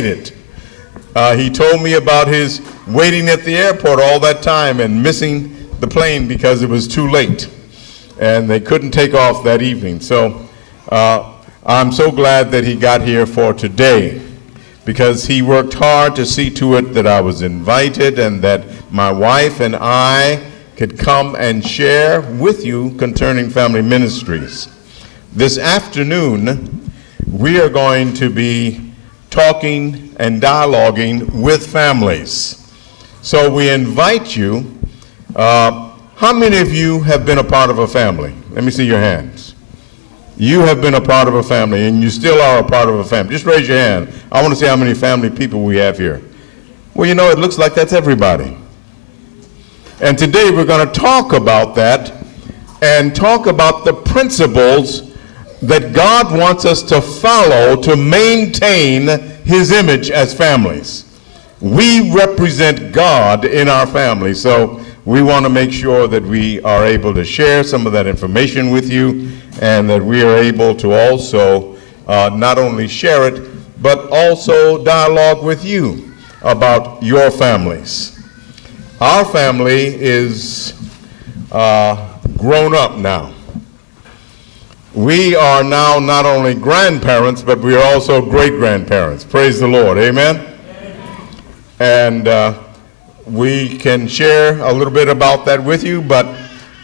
made it. He told me about his waiting at the airport all that time and missing the plane because it was too late and they couldn't take off that evening. So I'm so glad that he got here for today, because he worked hard to see to it that I was invited and that my wife and I could come and share with you concerning family ministries. This afternoon, we are going to be talking and dialoguing with families. So we invite you. How many of you have been a part of a family? Let me see your hands. You have been a part of a family, and you still are a part of a family. Just raise your hand. I want to see how many family people we have here. Well, you know, it looks like that's everybody. And today we're going to talk about that and talk about the principles that God wants us to follow to maintain his image as families. We represent God in our family, so we want to make sure that we are able to share some of that information with you, and that we are able to also not only share it, but also dialogue with you about your families. Our family is grown up now. We are now not only grandparents, but we are also great-grandparents. Praise the Lord. Amen? Amen. And we can share a little bit about that with you, but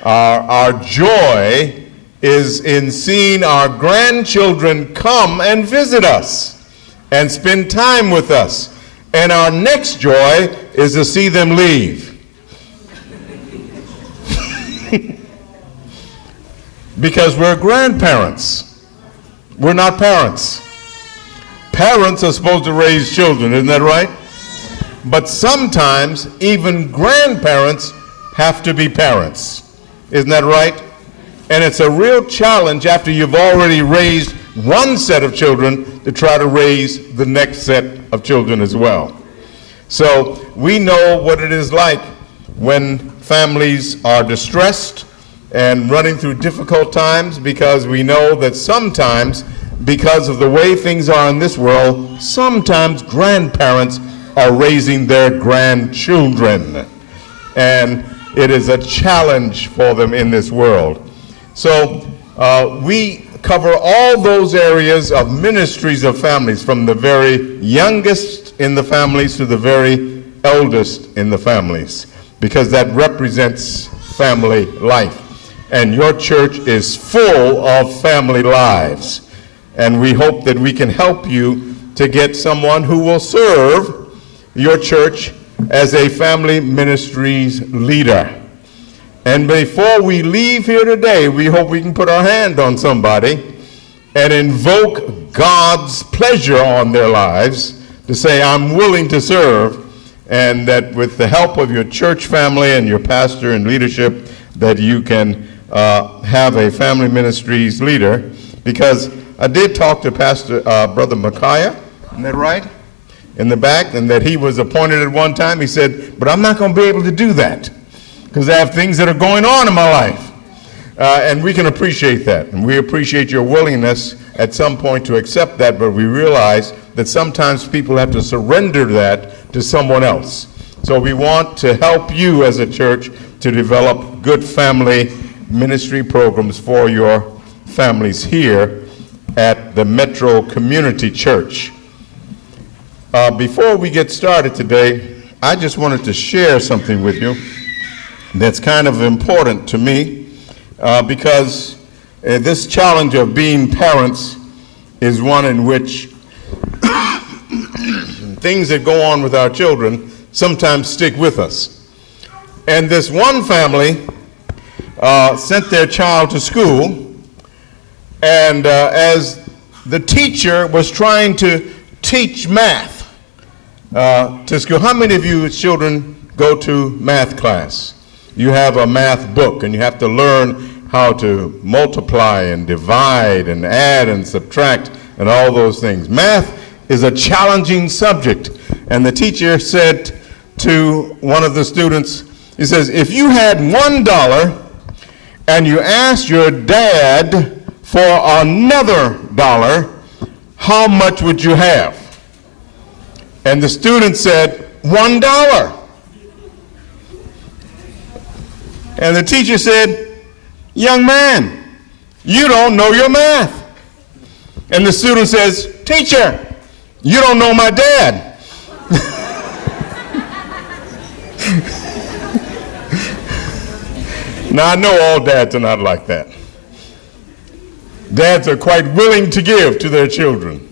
our joy is in seeing our grandchildren come and visit us and spend time with us. And our next joy is to see them leave. Because we're grandparents. We're not parents. Parents are supposed to raise children, isn't that right? But sometimes even grandparents have to be parents. Isn't that right? And it's a real challenge after you've already raised one set of children to try to raise the next set of children as well. So we know what it is like when families are distressed and running through difficult times, because we know that sometimes, because of the way things are in this world, sometimes grandparents are raising their grandchildren. And it is a challenge for them in this world. So we cover all those areas of ministries of families, from the very youngest in the families to the very eldest in the families, because that represents family life. And your church is full of family lives. And we hope that we can help you to get someone who will serve your church as a family ministries leader. And before we leave here today, we hope we can put our hand on somebody and invoke God's pleasure on their lives to say, I'm willing to serve, and that with the help of your church family and your pastor and leadership, that you can have a family ministries leader. Because I did talk to Pastor Brother Micaiah, isn't that right? In the back, and that he was appointed at one time. He said, but I'm not going to be able to do that because I have things that are going on in my life. And we can appreciate that. And we appreciate your willingness at some point to accept that, but we realize that sometimes people have to surrender that to someone else. So we want to help you as a church to develop good family ministry programs for your families here at the Metro Community Church. Before we get started today, I just wanted to share something with you that's kind of important to me, because this challenge of being parents is one in which things that go on with our children sometimes stick with us. And this one family sent their child to school, and as the teacher was trying to teach math to school. How many of you children go to math class? You have a math book, and you have to learn how to multiply and divide and add and subtract and all those things. Math is a challenging subject. And the teacher said to one of the students, he says, if you had $1 and you asked your dad for another $1, how much would you have? And the student said, $1. And the teacher said, young man, you don't know your math. And the student says, teacher, you don't know my dad. Now, I know all dads are not like that. Dads are quite willing to give to their children.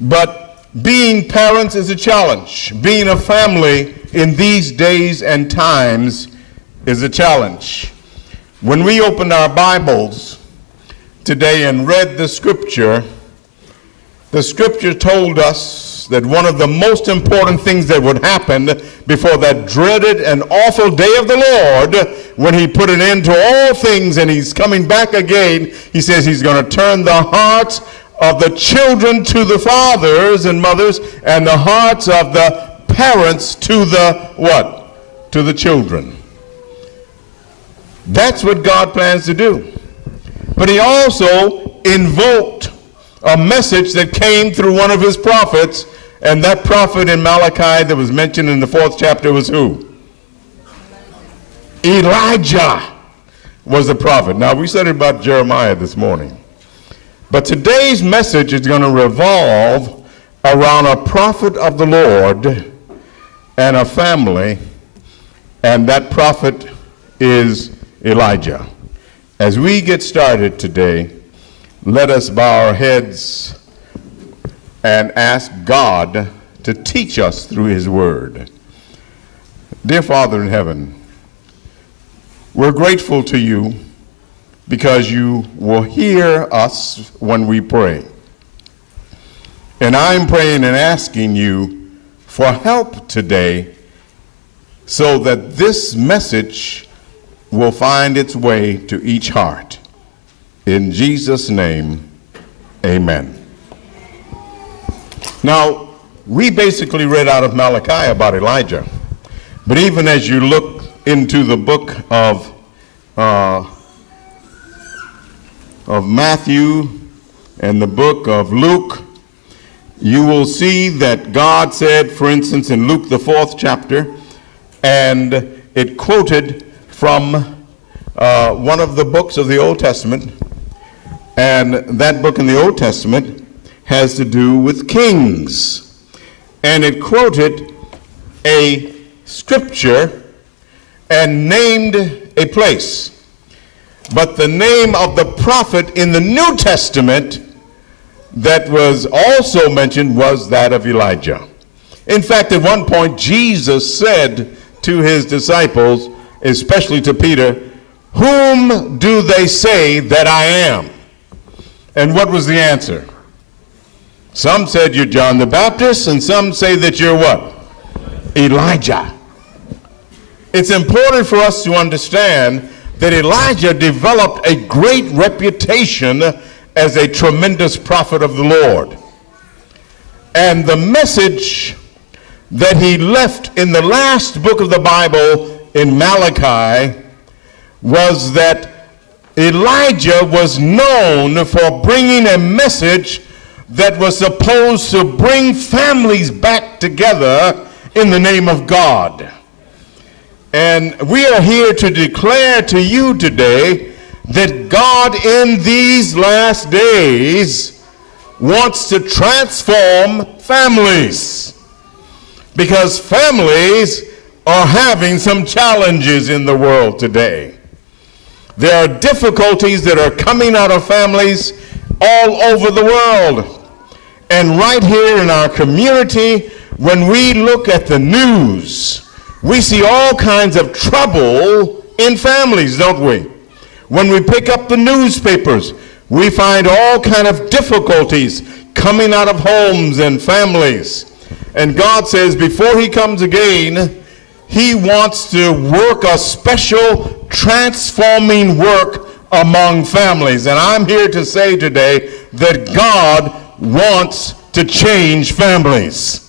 But being parents is a challenge. Being a family in these days and times is a challenge. When we opened our Bibles today and read the scripture told us that one of the most important things that would happen before that dreaded and awful day of the Lord, when he put an end to all things and he's coming back again, he says he's going to turn the hearts of the children to the fathers and mothers, and the hearts of the parents to the what? To the children. That's what God plans to do. But he also invoked a message that came through one of his prophets, and that prophet in Malachi that was mentioned in the 4th chapter was who? Elijah was the prophet. Now, we said about Jeremiah this morning. But today's message is going to revolve around a prophet of the Lord and a family, and that prophet is Elijah. As we get started today, let us bow our heads and ask God to teach us through his word. Dear Father in heaven, we're grateful to you because you will hear us when we pray. And I'm praying and asking you for help today so that this message will find its way to each heart. In Jesus' name, amen. Now, we basically read out of Malachi about Elijah. But even as you look into the book of Matthew and the book of Luke, you will see that God said, for instance, in Luke the 4th chapter, and it quoted from one of the books of the Old Testament, and that book in the Old Testament has to do with kings. And it quoted a scripture and named a place. But the name of the prophet in the New Testament that was also mentioned was that of Elijah. In fact, at one point, Jesus said to his disciples, especially to Peter, "Whom do they say that I am?" And what was the answer? Some said you're John the Baptist, and some say that you're what? Elijah. It's important for us to understand that Elijah developed a great reputation as a tremendous prophet of the Lord. And the message that he left in the last book of the Bible in Malachi was that Elijah was known for bringing a message that was supposed to bring families back together in the name of God. And we are here to declare to you today that God in these last days wants to transform families, because families are having some challenges in the world today. There are difficulties that are coming out of families all over the world. And right here in our community, when we look at the news, we see all kinds of trouble in families, don't we? When we pick up the newspapers, we find all kinds of difficulties coming out of homes and families. And God says before he comes again, he wants to work a special transforming work among families. And I'm here to say today that God wants to change families.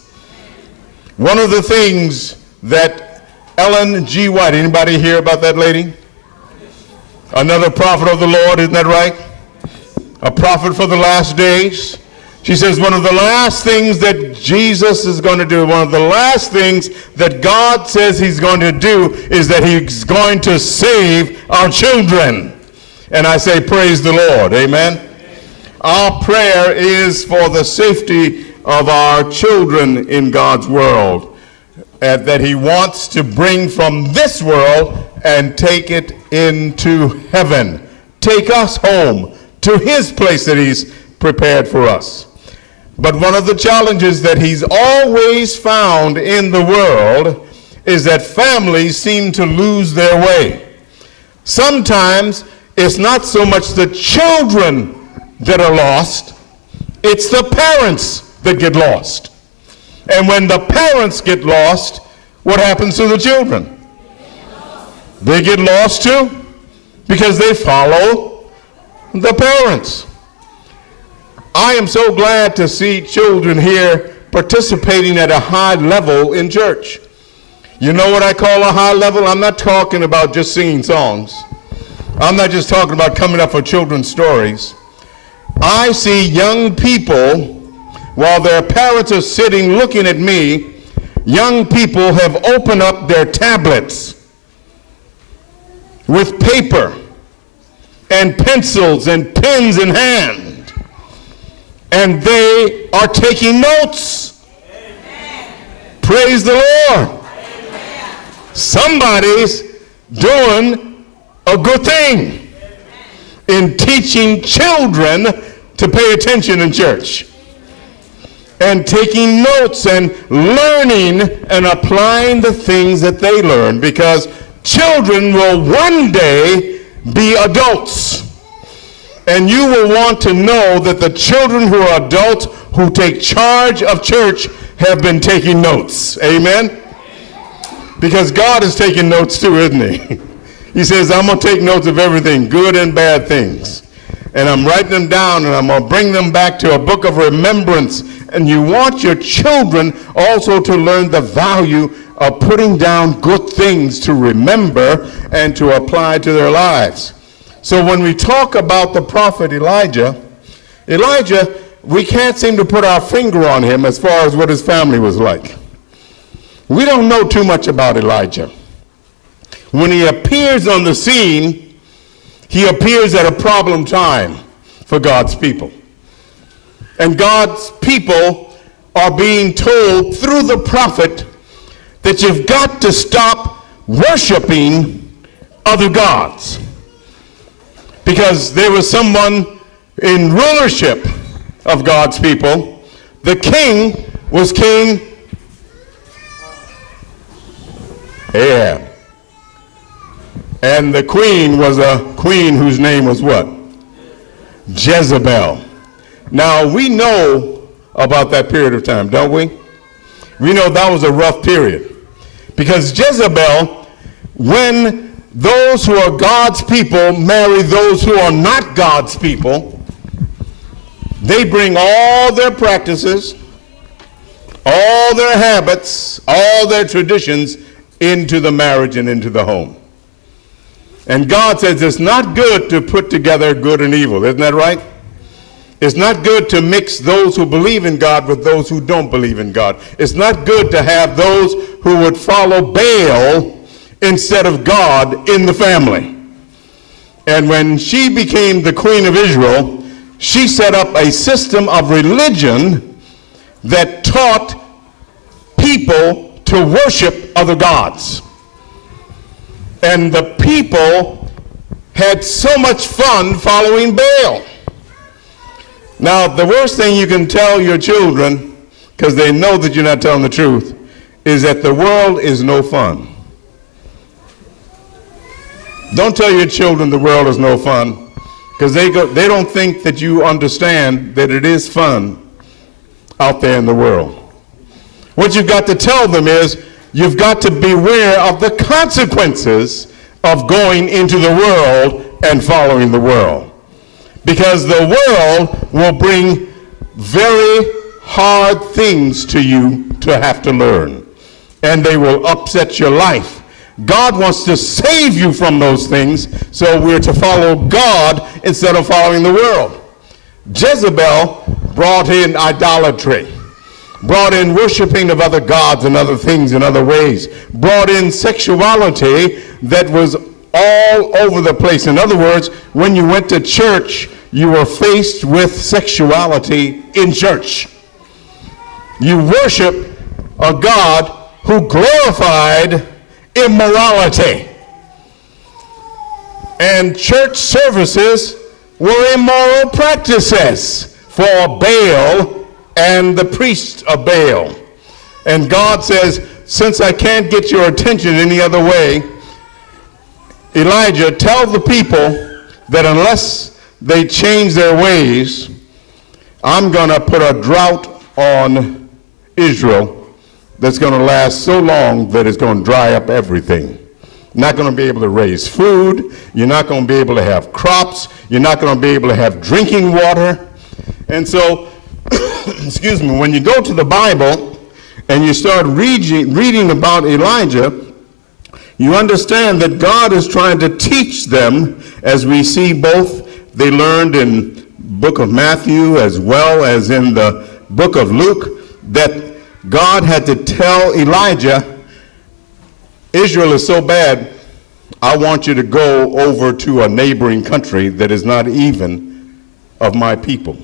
One of the things that Ellen G. White, anybody hear about that lady? Another prophet of the Lord, isn't that right? A prophet for the last days. She says one of the last things that Jesus is going to do, one of the last things that God says he's going to do is that he's going to save our children. And I say, praise the Lord. Amen. Our prayer is for the safety of our children in God's world, that he wants to bring from this world and take it into heaven. Take us home to his place that he's prepared for us. But one of the challenges that he's always found in the world is that families seem to lose their way. Sometimes it's not so much the children that are lost, it's the parents that get lost. And when the parents get lost, what happens to the children? They get lost too, because they follow the parents. I am so glad to see children here participating at a high level in church. You know what I call a high level? I'm not talking about just singing songs. I'm not just talking about coming up with children's stories. I see young people, while their parents are sitting looking at me, young people have opened up their tablets with paper and pencils and pens in hand. And they are taking notes. Amen. Praise the Lord. Amen. Somebody's doing a good thing in teaching children to pay attention in church and taking notes and learning and applying the things that they learn, because children will one day be adults. And you will want to know that the children who are adults who take charge of church have been taking notes. Amen? Because God is taking notes too, isn't he? He says, I'm going to take notes of everything, good and bad things. And I'm writing them down, and I'm going to bring them back to a book of remembrance. And you want your children also to learn the value of putting down good things to remember and to apply to their lives. So when we talk about the prophet Elijah, we can't seem to put our finger on him as far as what his family was like. We don't know too much about Elijah. When he appears on the scene, he appears at a problem time for God's people. And God's people are being told through the prophet that you've got to stop worshiping other gods. Because there was someone in rulership of God's people. The king was King Ahab. And the queen was a queen whose name was what? Jezebel. Now we know about that period of time, don't we? We know that was a rough period. Because Jezebel, when those who are God's people marry those who are not God's people, they bring all their practices, all their habits, all their traditions into the marriage and into the home. And God says it's not good to put together good and evil. Isn't that right? It's not good to mix those who believe in God with those who don't believe in God. It's not good to have those who would follow Baal instead of God in the family. And when she became the queen of Israel, she set up a system of religion that taught people to worship other gods. And the people had so much fun following Baal. Now, the worst thing you can tell your children, because they know that you're not telling the truth, is that the world is no fun. Don't tell your children the world is no fun, because they don't think that you understand that it is fun out there in the world. What you've got to tell them is you've got to beware of the consequences of going into the world and following the world. Because the world will bring very hard things to you to have to learn. And they will upset your life. God wants to save you from those things, so we're to follow God instead of following the world. Jezebel brought in idolatry, brought in worshiping of other gods and other things in other ways, brought in sexuality that was all over the place. In other words, when you went to church, you were faced with sexuality in church. You worship a God who glorified immorality. And church services were immoral practices for Baal and the priests of Baal. And God says, since I can't get your attention any other way, Elijah, tell the people that unless they change their ways, I'm going to put a drought on Israel that's going to last so long that it's going to dry up everything. Not going to be able to raise food. You're not going to be able to have crops. You're not going to be able to have drinking water. And so, excuse me, when you go to the Bible and you start reading about Elijah, you understand that God is trying to teach them, as we see both they learned in book of Matthew as well as in the book of Luke, that God had to tell Elijah, Israel is so bad, I want you to go over to a neighboring country that is not even of my people.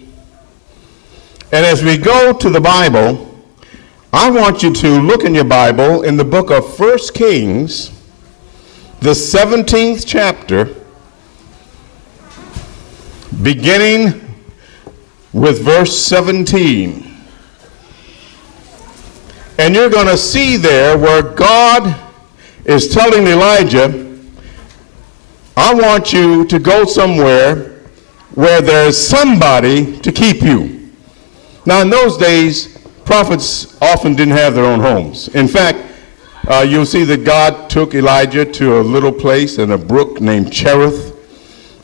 And as we go to the Bible, I want you to look in your Bible in the book of 1 Kings, the 17th chapter, beginning with verse 17. And you're going to see there where God is telling Elijah, I want you to go somewhere where there's somebody to keep you. Now in those days, prophets often didn't have their own homes. In fact, you'll see that God took Elijah to a little place in a brook named Cherith,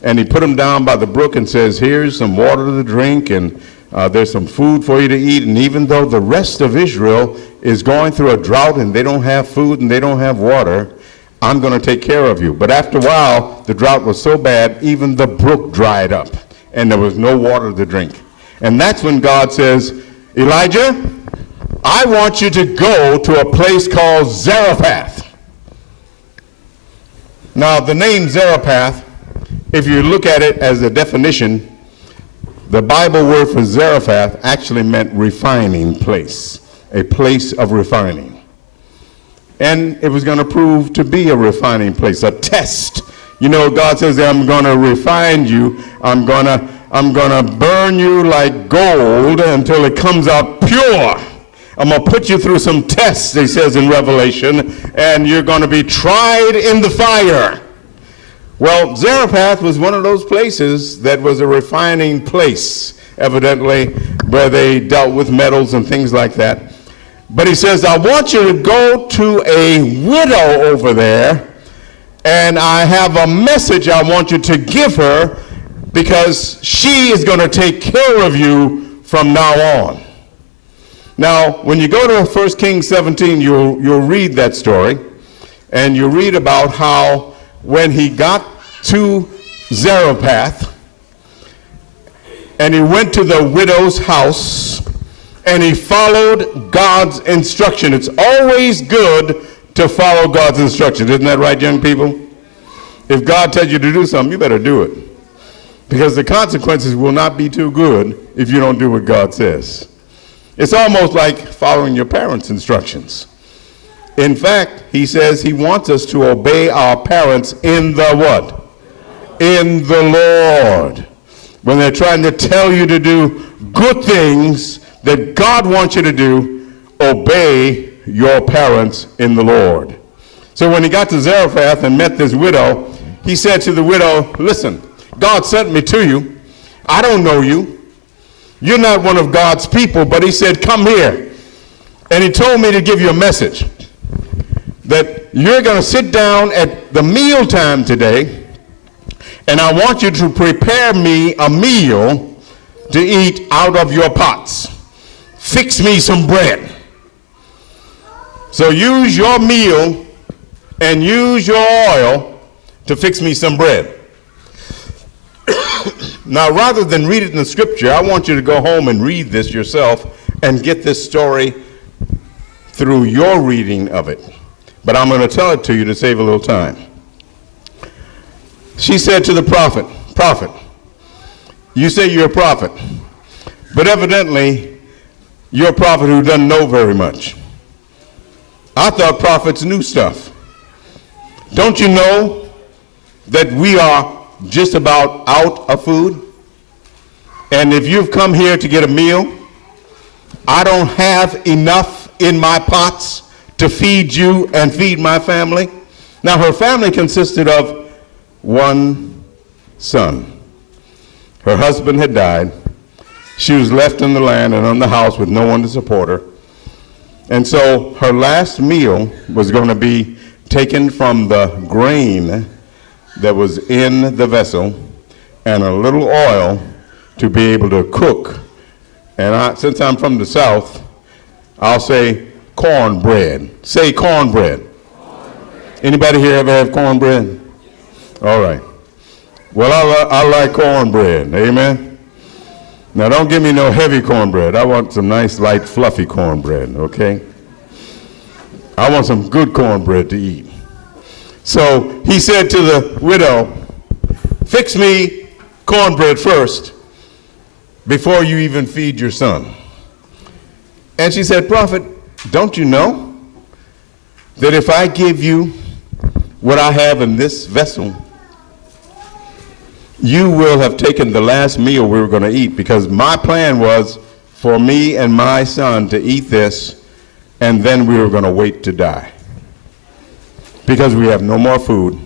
and he put him down by the brook and says, here's some water to drink, and there's some food for you to eat. And even though the rest of Israel is going through a drought and they don't have food and they don't have water, I'm going to take care of you. But after a while, the drought was so bad, even the brook dried up and there was no water to drink. And that's when God says, Elijah, I want you to go to a place called Zarephath. Now, the name Zarephath, if you look at it as a definition, the Bible word for Zarephath actually meant refining place, a place of refining. And it was going to prove to be a refining place, a test. You know, God says, I'm going to refine you. I'm going to burn you like gold until it comes out pure. I'm going to put you through some tests, he says in Revelation, and you're going to be tried in the fire. Well, Zarephath was one of those places that was a refining place, evidently, where they dealt with metals and things like that. But he says, I want you to go to a widow over there, and I have a message I want you to give her, because she is going to take care of you from now on. Now, when you go to 1 Kings 17, you'll read that story, and you read about how when he got to Zarephath, and he went to the widow's house, and he followed God's instruction. It's always good to follow God's instruction. Isn't that right, young people? If God tells you to do something, you better do it, because the consequences will not be too good if you don't do what God says. It's almost like following your parents' instructions. In fact, he says he wants us to obey our parents in the what? In the Lord. When they're trying to tell you to do good things that God wants you to do, obey your parents in the Lord. So when he got to Zarephath and met this widow, he said to the widow, listen, God sent me to you. I don't know you. You're not one of God's people, but he said, come here. And he told me to give you a message, that you're going to sit down at the mealtime today, and I want you to prepare me a meal to eat out of your pots. Fix me some bread. So use your meal and use your oil to fix me some bread. Now, rather than read it in the scripture, I want you to go home and read this yourself and get this story through your reading of it. But I'm going to tell it to you to save a little time. She said to the prophet, "Prophet, you say you're a prophet, but evidently you're a prophet who doesn't know very much. I thought prophets knew stuff. Don't you know that we are just about out of food? And if you've come here to get a meal, I don't have enough in my pots to feed you and feed my family." Now, her family consisted of one son. Her husband had died. She was left in the land and in the house with no one to support her. And so her last meal was going to be taken from the grain that was in the vessel and a little oil to be able to cook. And since I'm from the South, I'll say cornbread. Say cornbread. Anybody here ever have cornbread? All right. Well, I like cornbread. Amen. Now, don't give me no heavy cornbread. I want some nice, light, fluffy cornbread, okay? I want some good cornbread to eat. So he said to the widow, "Fix me cornbread first before you even feed your son." And she said, "Prophet, don't you know that if I give you what I have in this vessel, you will have taken the last meal we were going to eat, because my plan was for me and my son to eat this, and then we were going to wait to die. Because we have no more food,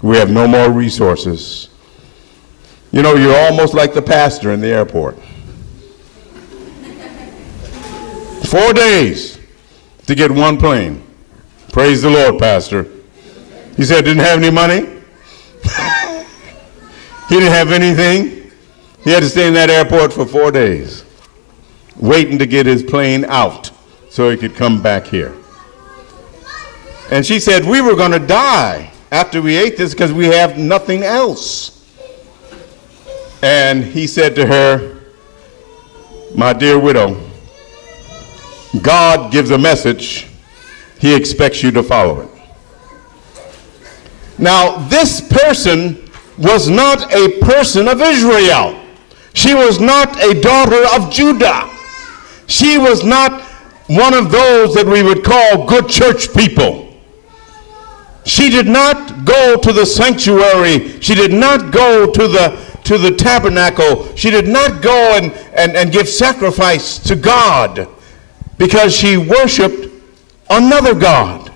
we have no more resources. You know, you're almost like the pastor in the airport. 4 days to get one plane. Praise the Lord, Pastor." He said, "Didn't have any money." He didn't have anything. He had to stay in that airport for 4 days, waiting to get his plane out so he could come back here. And she said, "We were going to die after we ate this because we have nothing else." And he said to her, "My dear widow, God gives a message. He expects you to follow it." Now, this person was not a person of Israel. She was not a daughter of Judah. She was not one of those that we would call good church people. She did not go to the sanctuary. She did not go to the tabernacle. She did not go and give sacrifice to God, because she worshiped another God.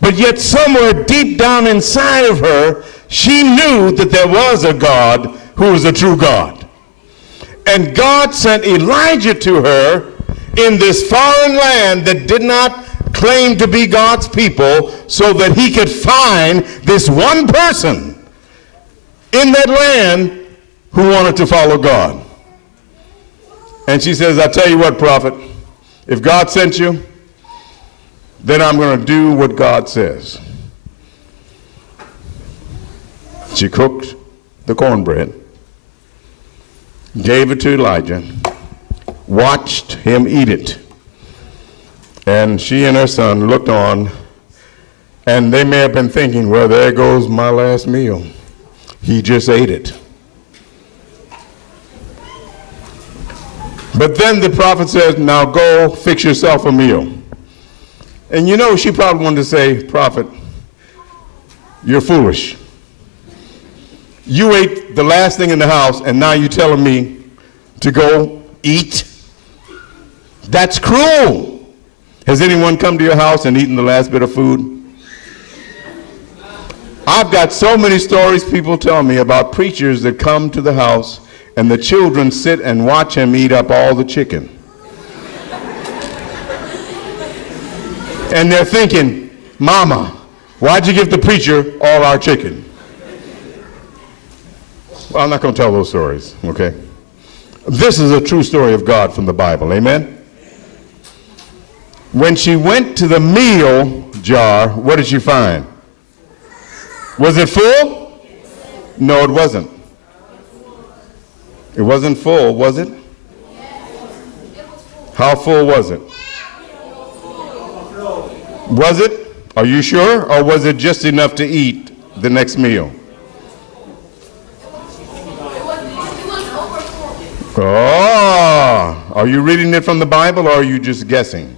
But yet somewhere deep down inside of her, she knew that there was a God who was a true God. And God sent Elijah to her in this foreign land that did not claim to be God's people, so that he could find this one person in that land who wanted to follow God. And she says, "I tell you what, prophet, if God sent you, then I'm going to do what God says." She cooked the cornbread, gave it to Elijah, watched him eat it. And she and her son looked on, and they may have been thinking, "Well, there goes my last meal. He just ate it." But then the prophet says, "Now go fix yourself a meal." And you know, she probably wanted to say, "Prophet, you're foolish. You ate the last thing in the house, and now you're telling me to go eat? That's cruel." Has anyone come to your house and eaten the last bit of food? I've got so many stories people tell me about preachers that come to the house and the children sit and watch him eat up all the chicken. And they're thinking, "Mama, why'd you give the preacher all our chicken?" Well, I'm not going to tell those stories, okay? This is a true story of God from the Bible, amen? When she went to the meal jar, what did she find? Was it full? No, it wasn't. It wasn't full, was it? How full was it? Was it? Are you sure? Or was it just enough to eat the next meal? Oh, are you reading it from the Bible or are you just guessing?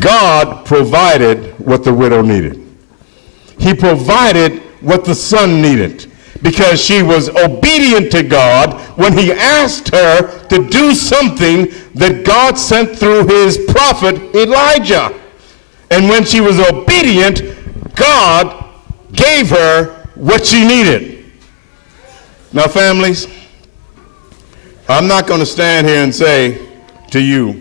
God provided what the widow needed. He provided what the son needed because she was obedient to God when he asked her to do something that God sent through his prophet Elijah. And when she was obedient, God gave her what she needed. Now, families, I'm not going to stand here and say to you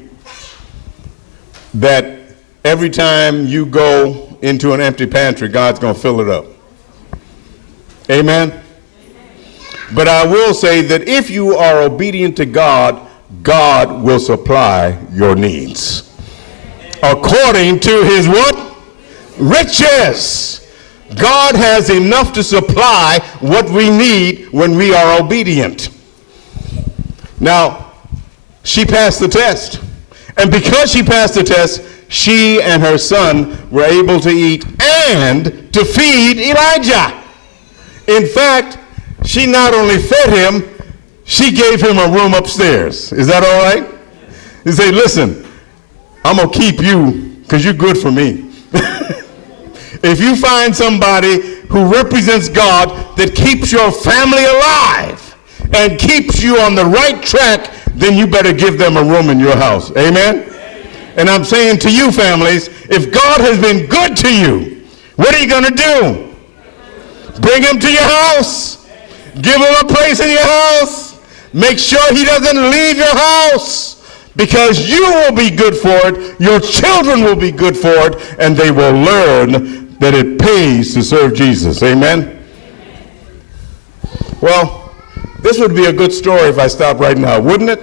that every time you go into an empty pantry, God's going to fill it up. Amen? But I will say that if you are obedient to God, God will supply your needs. According to his what? Riches. God has enough to supply what we need when we are obedient. Now, she passed the test. And because she passed the test, she and her son were able to eat and to feed Elijah. In fact, she not only fed him, she gave him a room upstairs. Is that all right? You say, listen, I'm going to keep you because you're good for me. If you find somebody who represents God that keeps your family alive and keeps you on the right track, then you better give them a room in your house. Amen? And I'm saying to you families, if God has been good to you, what are you going to do? Bring him to your house. Give him a place in your house. Make sure he doesn't leave your house. Because you will be good for it, your children will be good for it, and they will learn that it pays to serve Jesus. Amen? Well, this would be a good story if I stopped right now, wouldn't it?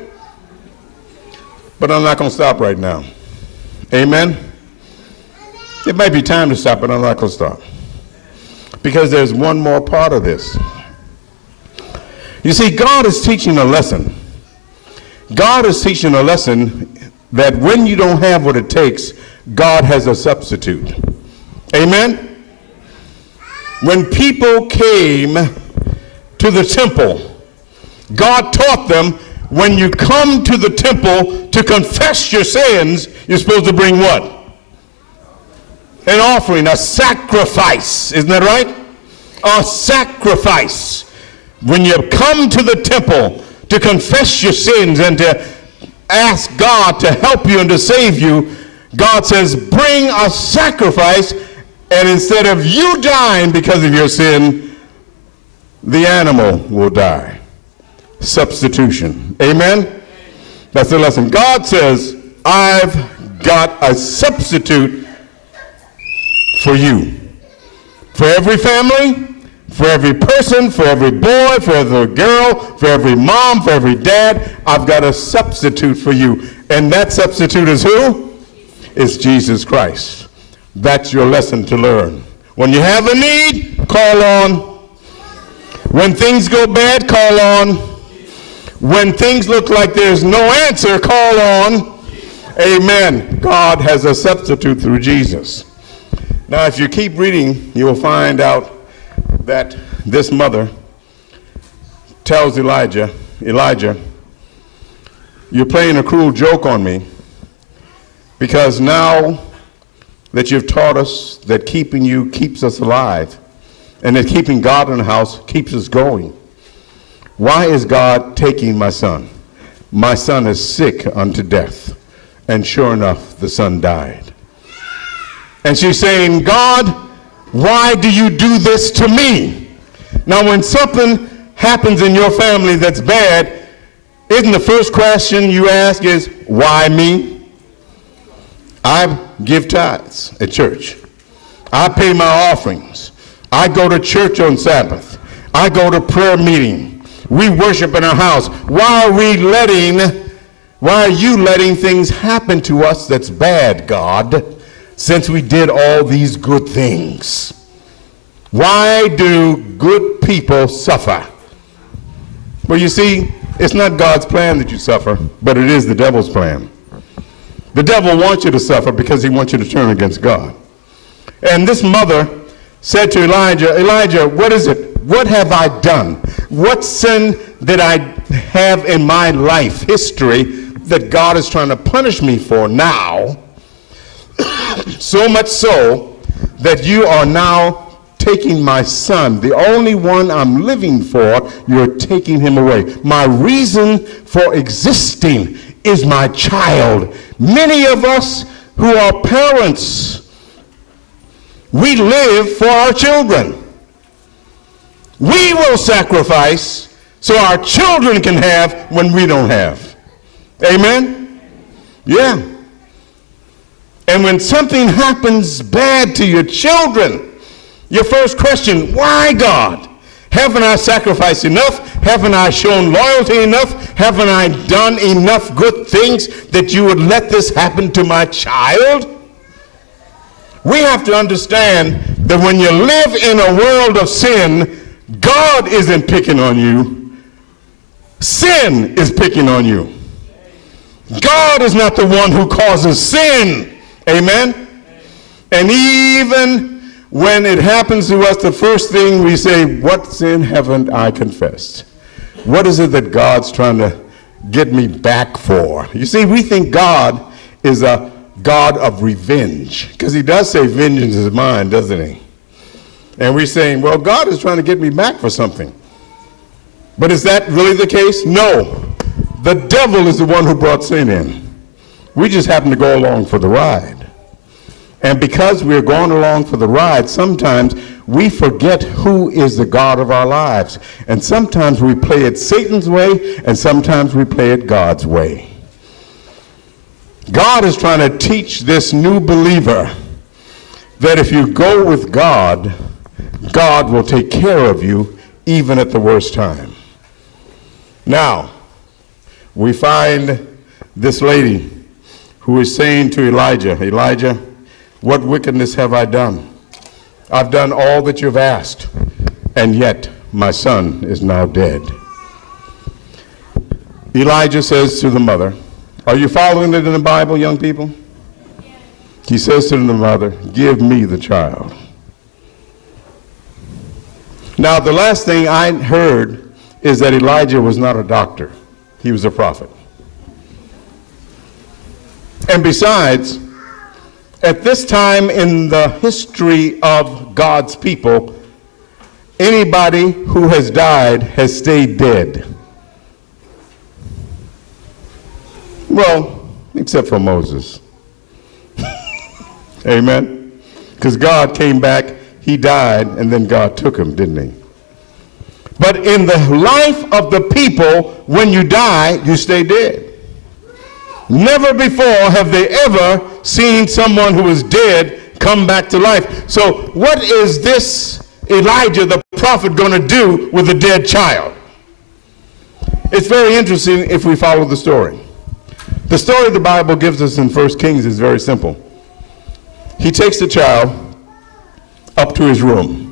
But I'm not going to stop right now. Amen? It might be time to stop, but I'm not going to stop. Because there's one more part of this. You see, God is teaching a lesson. God is teaching a lesson that when you don't have what it takes, God has a substitute. Amen? When people came to the temple, God taught them when you come to the temple to confess your sins, you're supposed to bring what? An offering, a sacrifice. Isn't that right? A sacrifice. When you come to the temple to confess your sins and to ask God to help you and to save you, God says, bring a sacrifice, and instead of you dying because of your sin, the animal will die. Substitution. Amen? That's the lesson. God says, I've got a substitute for you. For every family, for every person, for every boy, for every girl, for every mom, for every dad, I've got a substitute for you. And that substitute is who? It's Jesus Christ. That's your lesson to learn. When you have a need, call on. When things go bad, call on. When things look like there's no answer, call on. Amen. God has a substitute through Jesus. Now, if you keep reading, you will find out that this mother tells Elijah, you're playing a cruel joke on me because now that you've taught us that keeping you keeps us alive and that keeping God in the house keeps us going. Why is God taking my son? My son is sick unto death. And sure enough, the son died. And she's saying, God, why do you do this to me? Now, when something happens in your family that's bad, isn't the first question you ask is, why me? I give tithes at church. I pay my offerings. I go to church on Sabbath. I go to prayer meeting. We worship in our house. Why are you letting things happen to us that's bad, God? since we did all these good things? Why do good people suffer? Well, you see, it's not God's plan that you suffer, but it is the devil's plan. The devil wants you to suffer because he wants you to turn against God. And this mother said to Elijah, Elijah, what is it? What have I done? What sin did I have in my life history that God is trying to punish me for now? So much so that you are now taking my son, the only one I'm living for, you're taking him away. My reason for existing is my child. Many of us who are parents, we live for our children. We will sacrifice so our children can have when we don't have. Amen? Yeah. And when something happens bad to your children, your first question, why, God? Haven't I sacrificed enough? Haven't I shown loyalty enough? Haven't I done enough good things that you would let this happen to my child? We have to understand that when you live in a world of sin, God isn't picking on you. Sin is picking on you. God is not the one who causes sin. Amen? And even when it happens to us, the first thing we say, what sin haven't I confessed? What is it that God's trying to get me back for? You see, we think God is a God of revenge, because he does say vengeance is mine, doesn't he? And we're saying, well, God is trying to get me back for something. But is that really the case? No. The devil is the one who brought sin in. We just happen to go along for the ride. And because we're going along for the ride, sometimes we forget who is the God of our lives. And sometimes we play it Satan's way, and sometimes we play it God's way. God is trying to teach this new believer that if you go with God, God will take care of you even at the worst time. Now, we find this lady who is saying to Elijah, Elijah, what wickedness have I done? I've done all that you've asked, and yet my son is now dead. Elijah says to the mother, are you following it in the Bible, young people? He says to the mother, give me the child. Now, the last thing I heard is that Elijah was not a doctor. He was a prophet. And besides, at this time in the history of God's people, anybody who has died has stayed dead. Well, except for Moses. Amen? Because God came back, he died, and then God took him, didn't he? But in the life of the people, when you die, you stay dead. Never before have they ever seen someone who is dead come back to life. So what is this Elijah, the prophet, going to do with a dead child? It's very interesting if we follow the story. The story the Bible gives us in 1 Kings is very simple. He takes the child up to his room.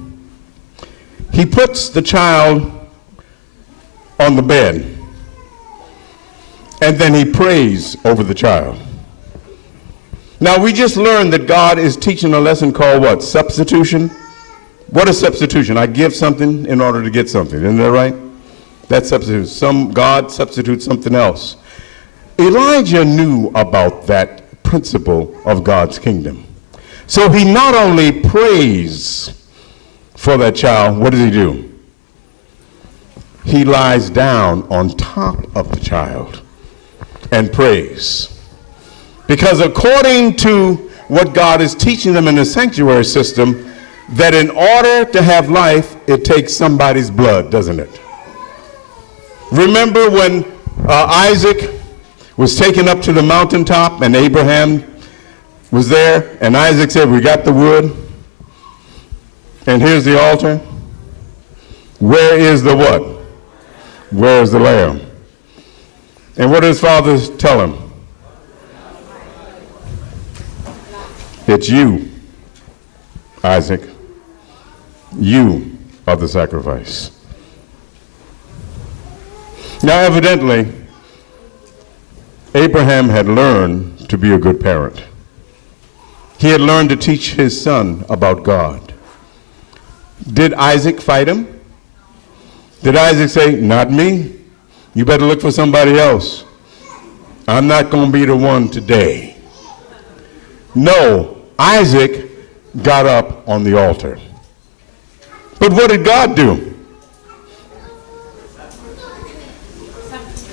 He puts the child on the bed, and then he prays over the child. Now, we just learned that God is teaching a lesson called what? Substitution. What is substitution? I give something in order to get something. Isn't that right? That's substitution. God substitutes something else. Elijah knew about that principle of God's kingdom. So he not only prays for that child, what does he do? He lies down on top of the child and prays. Because according to what God is teaching them in the sanctuary system, that in order to have life, it takes somebody's blood, doesn't it? Remember when Isaac was taken up to the mountaintop and Abraham was there, and Isaac said, we got the wood, and here's the altar. Where is the what? Where is the lamb? And what did his father tell him? It's you, Isaac. You are the sacrifice. Now, evidently, Abraham had learned to be a good parent. He had learned to teach his son about God. Did Isaac fight him? Did Isaac say, not me? You better look for somebody else. I'm not going to be the one today. No, Isaac got up on the altar. But what did God do?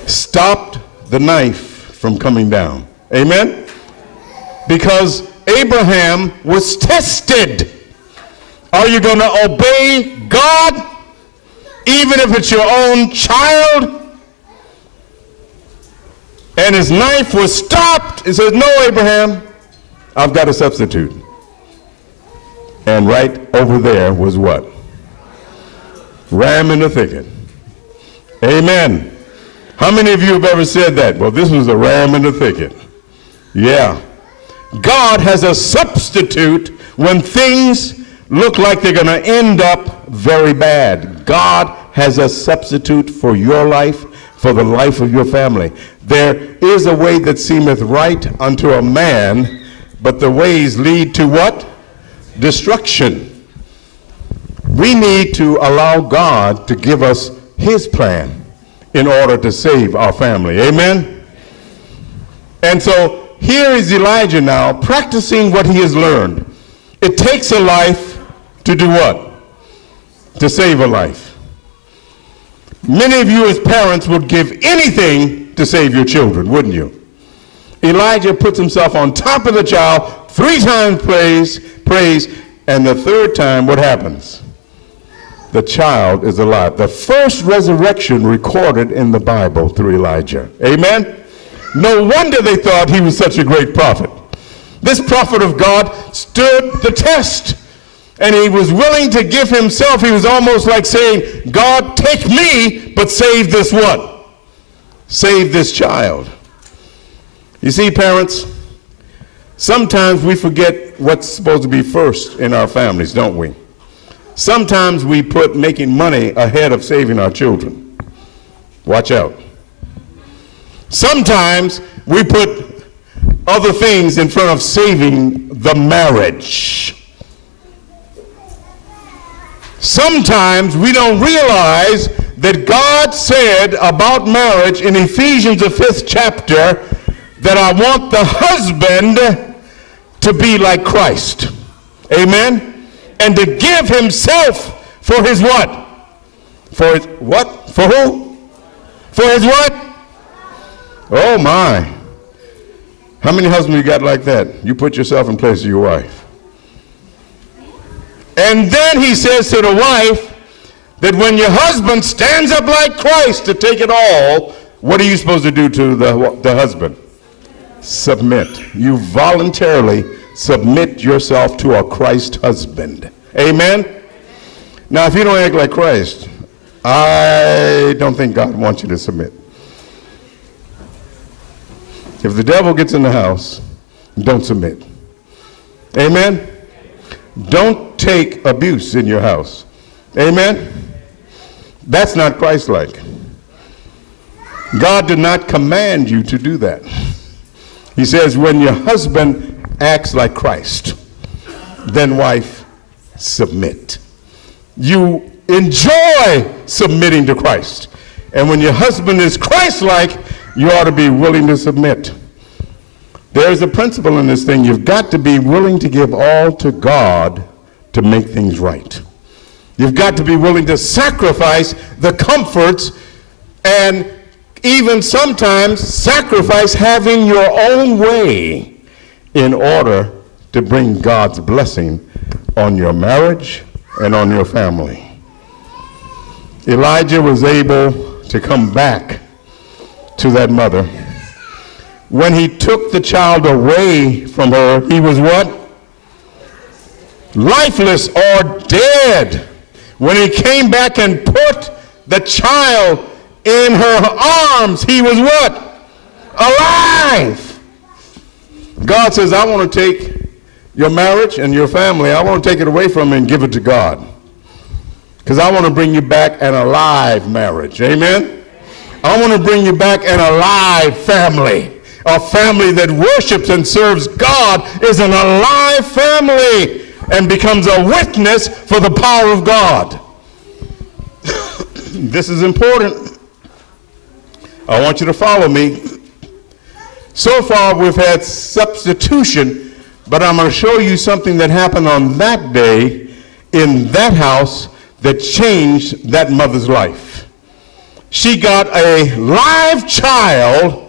Stopped the knife from coming down. Amen? Because Abraham was tested. Are you going to obey God even if it's your own child? And his knife was stopped. He says, no, Abraham, I've got a substitute. And right over there was what? Ram in the thicket. Amen. How many of you have ever said that? Well, this was a ram in the thicket. Yeah. God has a substitute when things look like they're going to end up very bad. God has a substitute for your life, for the life of your family. There is a way that seemeth right unto a man, but the ways lead to what? Destruction. We need to allow God to give us his plan in order to save our family. Amen? And so here is Elijah now practicing what he has learned. It takes a life to do what? To save a life. Many of you as parents would give anything to save your children, wouldn't you? Elijah puts himself on top of the child, 3 times praise, and the 3rd time, what happens? The child is alive. The first resurrection recorded in the Bible through Elijah. Amen? No wonder they thought he was such a great prophet. This prophet of God stood the test. And he was willing to give himself. He was almost like saying, God, take me, but save this what? Save this child. You see, parents, sometimes we forget what's supposed to be first in our families, don't we? Sometimes we put making money ahead of saving our children. Watch out. Sometimes we put other things in front of saving the marriage. Sometimes we don't realize that God said about marriage in Ephesians, the 5th chapter, that I want the husband to be like Christ. Amen? And to give himself for his what? For his what? For who? For his what? Oh my. How many husbands you got like that? You put yourself in place of your wife. And then he says to the wife that when your husband stands up like Christ to take it all, what are you supposed to do to the husband? Submit. You voluntarily submit yourself to a Christ husband. Amen? Now, if you don't act like Christ, I don't think God wants you to submit. If the devil gets in the house, don't submit. Amen? Don't take abuse in your house. Amen? That's not Christ-like. God did not command you to do that. He says when your husband acts like Christ, then wife, submit. You enjoy submitting to Christ. And when your husband is Christ-like, you ought to be willing to submit. There's a principle in this thing. You've got to be willing to give all to God to make things right. You've got to be willing to sacrifice the comforts and even sometimes sacrifice having your own way in order to bring God's blessing on your marriage and on your family. Elijah was able to come back to that mother. When he took the child away from her, he was what? Lifeless or dead. When he came back and put the child in her arms, he was what? Alive. God says, I want to take your marriage and your family, I want to take it away from you and give it to God. Because I want to bring you back an alive marriage. Amen? I want to bring you back an alive family. A family that worships and serves God is an alive family and becomes a witness for the power of God. This is important. I want you to follow me. So far we've had substitution, but I'm going to show you something that happened on that day in that house that changed that mother's life. She got a live child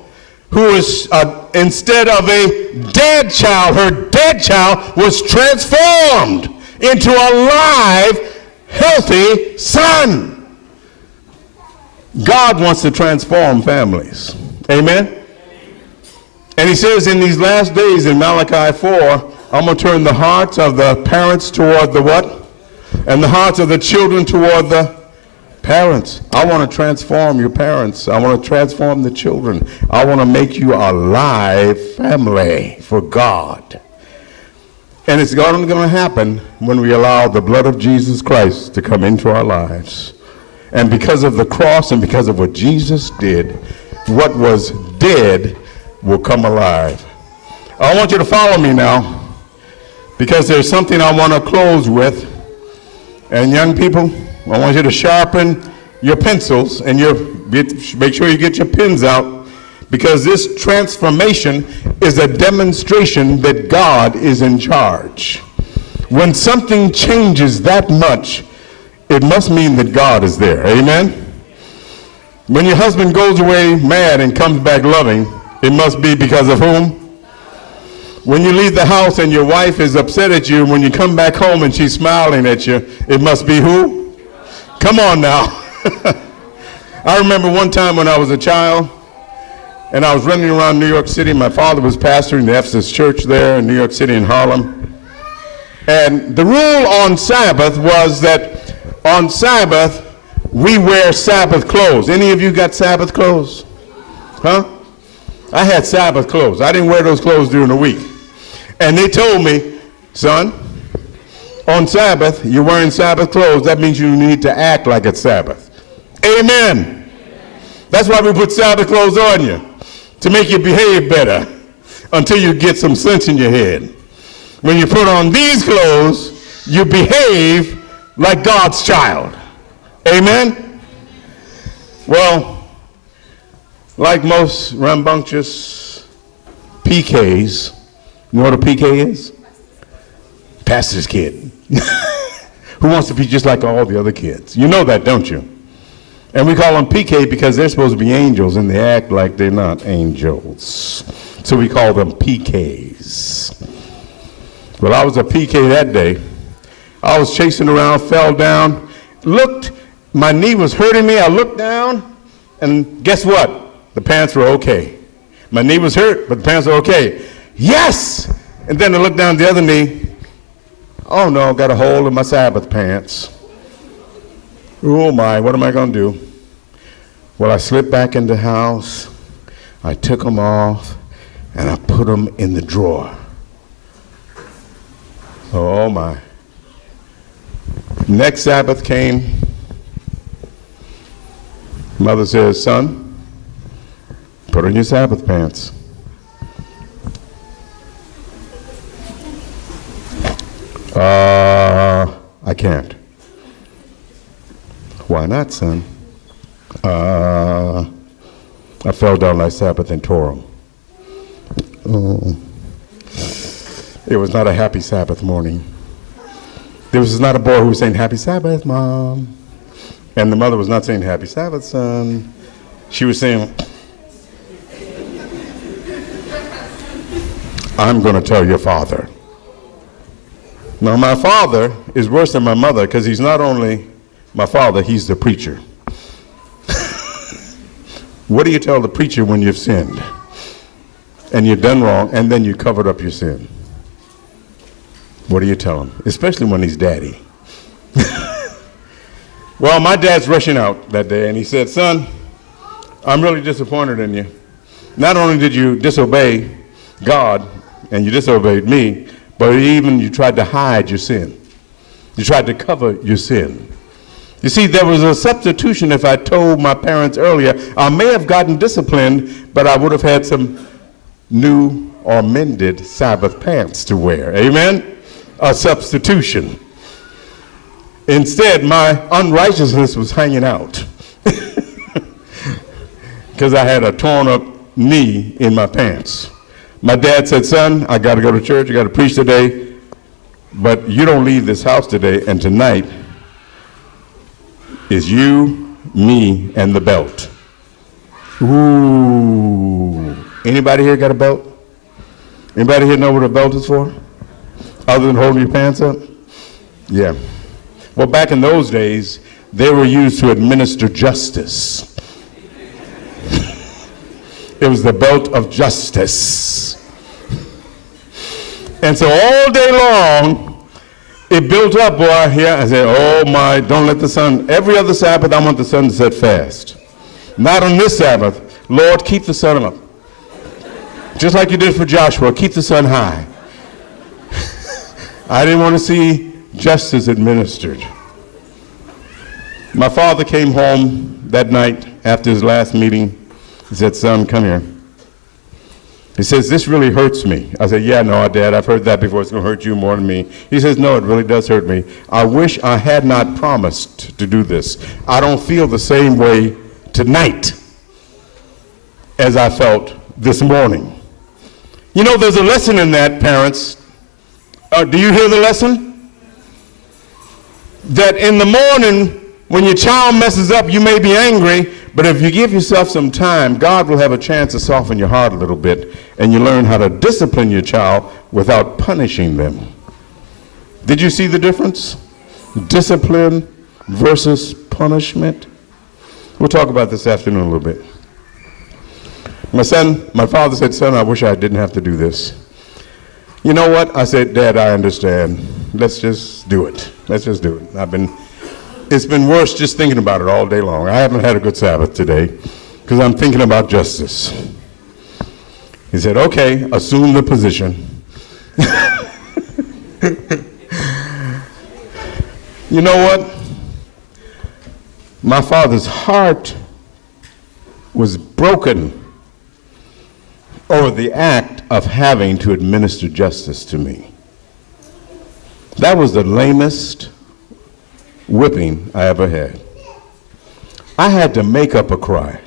who was, instead of a dead child, her dead child was transformed into a live, healthy son. God wants to transform families. Amen? And he says in these last days in Malachi 4, I'm going to turn the hearts of the parents toward the what? And the hearts of the children toward the parents. I want to transform your parents. I want to transform the children. I want to make you a live family for God. And it's only going to happen when we allow the blood of Jesus Christ to come into our lives. And because of the cross and because of what Jesus did, what was dead will come alive. I want you to follow me now, because there's something I want to close with. And young people, I want you to sharpen your pencils and make sure you get your pens out, because this transformation is a demonstration that God is in charge. When something changes that much, it must mean that God is there. Amen? When your husband goes away mad and comes back loving, it must be because of whom? When you leave the house and your wife is upset at you, when you come back home and she's smiling at you, it must be who? Come on now. I remember one time when I was a child and I was running around New York City. My father was pastoring the Ephesus church there in New York City in Harlem. And the rule on Sabbath was that on Sabbath we wear Sabbath clothes. Any of you got Sabbath clothes? Huh? I had Sabbath clothes. I didn't wear those clothes during the week. And they told me, son, on Sabbath, you're wearing Sabbath clothes. That means you need to act like it's Sabbath. Amen. That's why we put Sabbath clothes on you, to make you behave better until you get some sense in your head. When you put on these clothes, you behave like God's child. Amen. Well, like most rambunctious PKs, you know what a PK is? Pastor's kid. Who wants to be just like all the other kids? You know that, don't you? And we call them PK because they're supposed to be angels and they act like they're not angels. So we call them PKs. Well, I was a PK that day. I was chasing around, fell down, looked, my knee was hurting me. I looked down, and guess what? The pants were okay. My knee was hurt, but the pants were okay. Yes! And then I looked down the other knee. Oh no, got a hole in my Sabbath pants. Oh my, what am I going to do? Well, I slipped back in the house. I took them off, and I put them in the drawer. Oh my. Next Sabbath came. Mother says, son, put on your Sabbath pants. I can't. Why not, son? I fell down last Sabbath and tore them. Oh. It was not a happy Sabbath morning. There was not a boy who was saying, Happy Sabbath, Mom. And the mother was not saying, Happy Sabbath, son. She was saying, I'm going to tell your father. Now, my father is worse than my mother because he's not only my father, he's the preacher. What do you tell the preacher when you've sinned and you've done wrong and then you covered up your sin? What do you tell him? Especially when he's daddy. Well, my dad's rushing out that day and he said, son, I'm really disappointed in you. Not only did you disobey God and you disobeyed me, but even you tried to hide your sin. You tried to cover your sin. You see, there was a substitution. If I told my parents earlier, I may have gotten disciplined, but I would have had some new or mended Sabbath pants to wear. Amen? A substitution. Instead, my unrighteousness was hanging out because I had a torn up knee in my pants. My dad said, son, I got to go to church. I got to preach today, but you don't leave this house today, and tonight is you, me, and the belt. Ooh. Anybody here got a belt? Anybody here know what a belt is for? Other than holding your pants up? Yeah. Well, back in those days, they were used to administer justice. It was the belt of justice. And so all day long, it built up, boy. Here I said, oh my, don't let the sun, every other Sabbath, I want the sun to set fast. Not on this Sabbath. Lord, keep the sun up. Just like you did for Joshua, keep the sun high. I didn't want to see justice administered. My father came home that night after his last meeting. He said, son, come here. He says, this really hurts me. I said, yeah, no, Dad, I've heard that before. It's going to hurt you more than me. He says, no, it really does hurt me. I wish I had not promised to do this. I don't feel the same way tonight as I felt this morning. You know, there's a lesson in that, parents. Do you hear the lesson? That in the morning, when your child messes up, you may be angry, but if you give yourself some time, God will have a chance to soften your heart a little bit, and you learn how to discipline your child without punishing them. Did you see the difference? Discipline versus punishment. We'll talk about this afternoon a little bit. My father said, son, I wish I didn't have to do this. You know what? I said, Dad, I understand. Let's just do it. Let's just do it. It's been worse just thinking about it all day long. I haven't had a good Sabbath today because I'm thinking about justice. He said, okay, assume the position. You know what? My father's heart was broken over the act of having to administer justice to me. That was the lamest whipping I ever had. I had to make up a cry.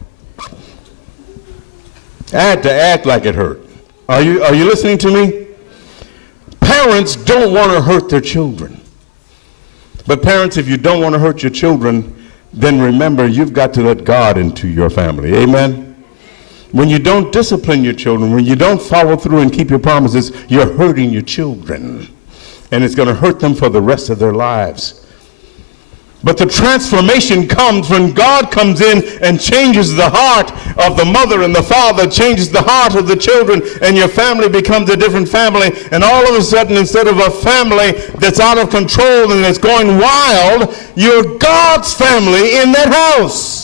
I had to act like it hurt. Are you listening to me? Parents don't want to hurt their children. But parents, if you don't want to hurt your children, then remember you've got to let God into your family. Amen? When you don't discipline your children, when you don't follow through and keep your promises, you're hurting your children. And it's going to hurt them for the rest of their lives. But the transformation comes when God comes in and changes the heart of the mother and the father, changes the heart of the children, and your family becomes a different family. And all of a sudden, instead of a family that's out of control and that's going wild, you're God's family in that house.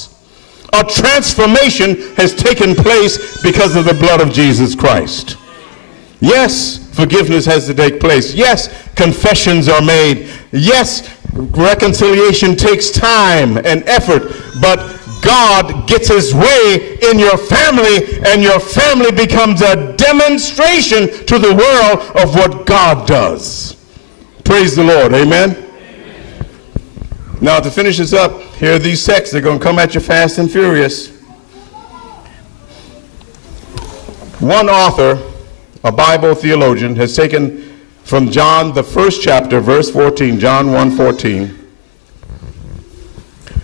A transformation has taken place because of the blood of Jesus Christ. Yes, forgiveness has to take place. Yes, confessions are made. Yes, reconciliation takes time and effort, but God gets his way in your family, and your family becomes a demonstration to the world of what God does. Praise the Lord. Amen. Now, to finish this up, here are these texts. They're going to come at you fast and furious. One author, a Bible theologian, has taken from John, the first chapter, verse 14, John 1:14.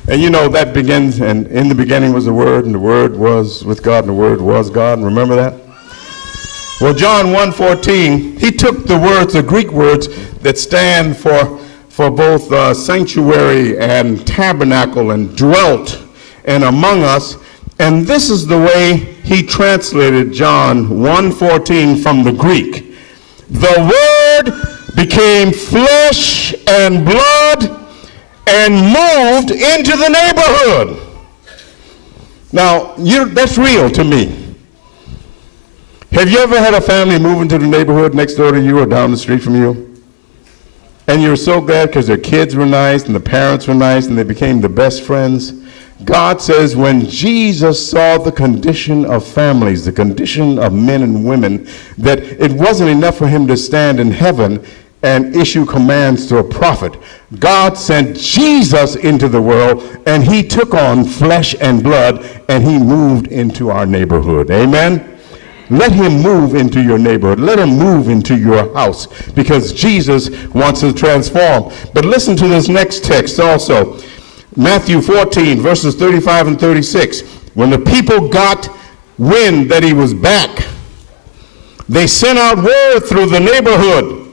And you know that begins, and in the beginning was the Word, and the Word was with God, and the Word was God. Remember that? Well, John 1:14, he took the words, the Greek words that stand for both sanctuary and tabernacle and dwelt and among us. And this is the way he translated John 1:14 from the Greek. The Word became flesh and blood and moved into the neighborhood. Now, that's real to me. Have you ever had a family move into the neighborhood next door to you or down the street from you? And you were so glad because their kids were nice and the parents were nice and they became the best friends. God says when Jesus saw the condition of families, the condition of men and women, that it wasn't enough for him to stand in heaven and issue commands to a prophet. God sent Jesus into the world, and he took on flesh and blood, and he moved into our neighborhood. Amen? Let him move into your neighborhood. Let him move into your house, because Jesus wants to transform. But listen to this next text also. Matthew 14, verses 35 and 36. When the people got wind that he was back, they sent out word through the neighborhood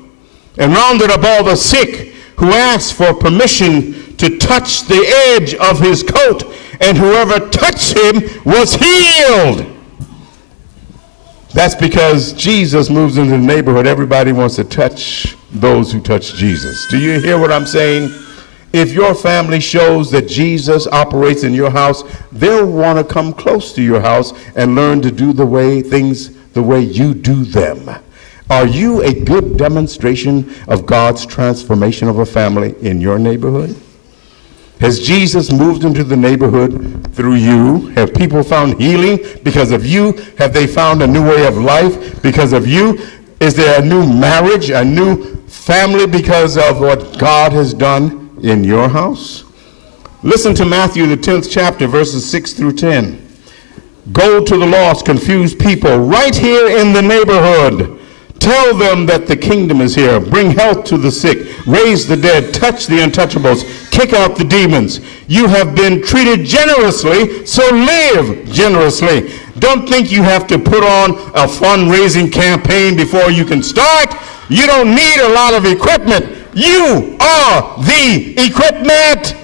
and rounded up all the sick who asked for permission to touch the edge of his coat, and whoever touched him was healed. That's because Jesus moves into the neighborhood. Everybody wants to touch those who touch Jesus. Do you hear what I'm saying? If your family shows that Jesus operates in your house, they'll want to come close to your house and learn to do things the way you do them. Are you a good demonstration of God's transformation of a family in your neighborhood? Has Jesus moved into the neighborhood through you? Have people found healing because of you? Have they found a new way of life because of you? Is there a new marriage, a new family because of what God has done in your house? Listen to Matthew, the 10th chapter, verses 6 through 10. Go to the lost, confused people right here in the neighborhood. Tell them that the kingdom is here. Bring health to the sick, raise the dead, touch the untouchables, kick out the demons. You have been treated generously, so live generously. Don't think you have to put on a fundraising campaign before you can start. You don't need a lot of equipment. You are the equipment.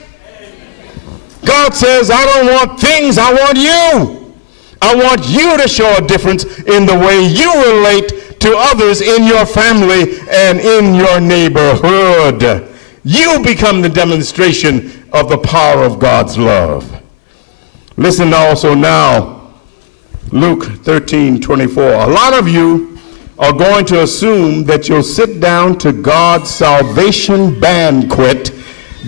God says, I don't want things, I want you. I want you to show a difference in the way you relate to others in your family and in your neighborhood. You become the demonstration of the power of God's love. Listen also now, Luke 13:24. A lot of you are going to assume that you'll sit down to God's salvation banquet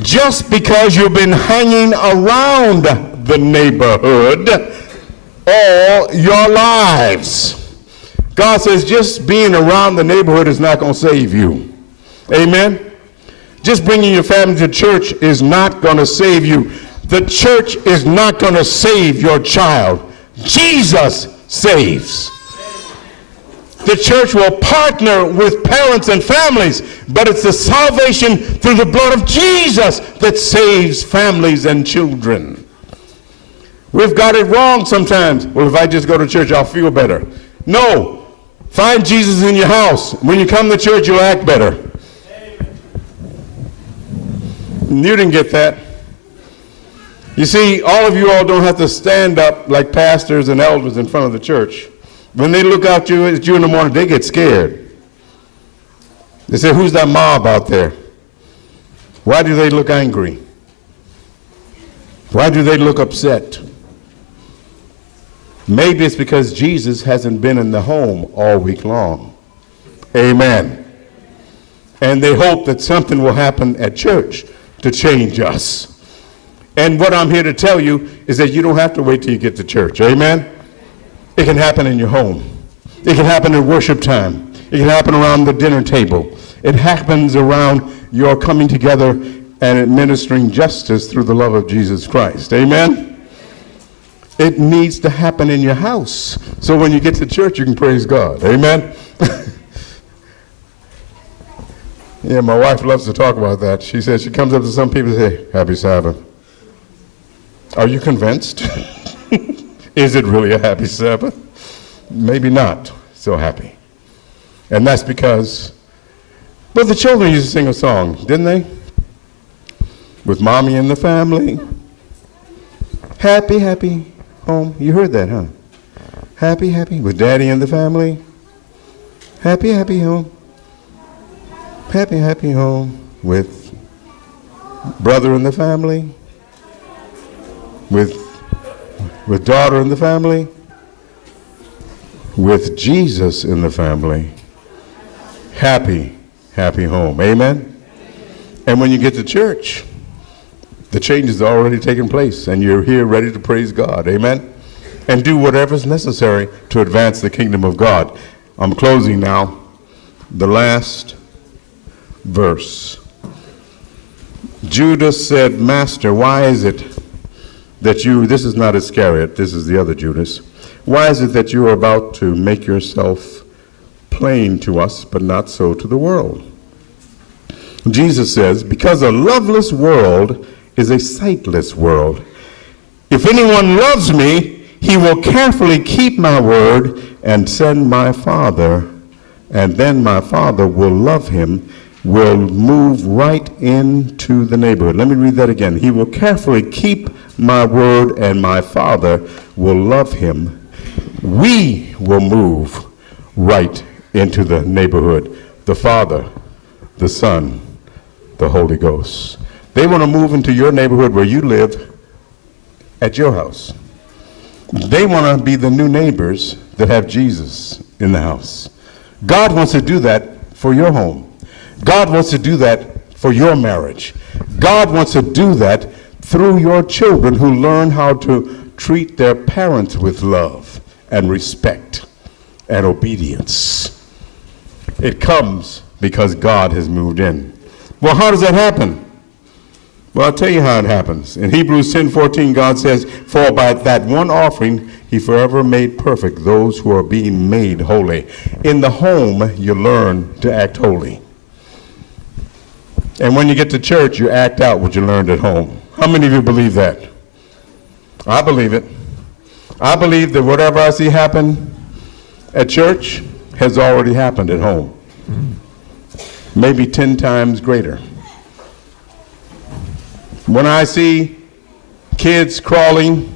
just because you've been hanging around the neighborhood all your lives. God says just being around the neighborhood is not going to save you. Amen? Just bringing your family to church is not going to save you. The church is not going to save your child. Jesus saves. The church will partner with parents and families, but it's the salvation through the blood of Jesus that saves families and children. We've got it wrong sometimes. Well, if I just go to church, I'll feel better. No. Find Jesus in your house. When you come to church, you'll act better. You didn't get that. You see, all of you all don't have to stand up like pastors and elders in front of the church. When they look at you in the morning, they get scared. They say, who's that mob out there? Why do they look angry? Why do they look upset? Maybe it's because Jesus hasn't been in the home all week long. Amen. And they hope that something will happen at church to change us. And what I'm here to tell you is that you don't have to wait till you get to church. Amen. It can happen in your home. It can happen at worship time. It can happen around the dinner table. It happens around your coming together and administering justice through the love of Jesus Christ. Amen. It needs to happen in your house. So when you get to church, you can praise God. Amen. Yeah, my wife loves to talk about that. She says, she comes up to some people and says, happy Sabbath. Are you convinced? Is it really a happy Sabbath? Maybe not so happy. And that's because, well, the children used to sing a song, didn't they? With mommy and the family. Happy, happy home. You heard that, huh? Happy, happy with daddy and the family. Happy, happy home. Happy, happy home with brother and the family. With daughter and the family. with Jesus in the family, happy, happy home. Amen? And when you get to church, the change is already taking place, and you're here ready to praise God. Amen? And do whatever is necessary to advance the kingdom of God. I'm closing now. The last verse. Judas said, Master, why is it that you, this is not Iscariot, this is the other Judas, why is it that you are about to make yourself plain to us, but not so to the world? Jesus says, because a loveless world is a sightless world. If anyone loves me, he will carefully keep my word and send my Father, and then my Father will love him, will move right into the neighborhood. Let me read that again. He will carefully keep my word, and my Father will love him. We will move right into the neighborhood. The Father, the Son, the Holy Ghost. They want to move into your neighborhood where you live at your house. They want to be the new neighbors that have Jesus in the house. God wants to do that for your home. God wants to do that for your marriage. God wants to do that through your children who learn how to treat their parents with love and respect and obedience. It comes because God has moved in. Well, how does that happen? Well, I'll tell you how it happens. In Hebrews 10:14, God says, for by that one offering, he forever made perfect those who are being made holy. In the home, you learn to act holy. And when you get to church, you act out what you learned at home. How many of you believe that? I believe it. I believe that whatever I see happen at church has already happened at home. Maybe 10 times greater. When I see kids crawling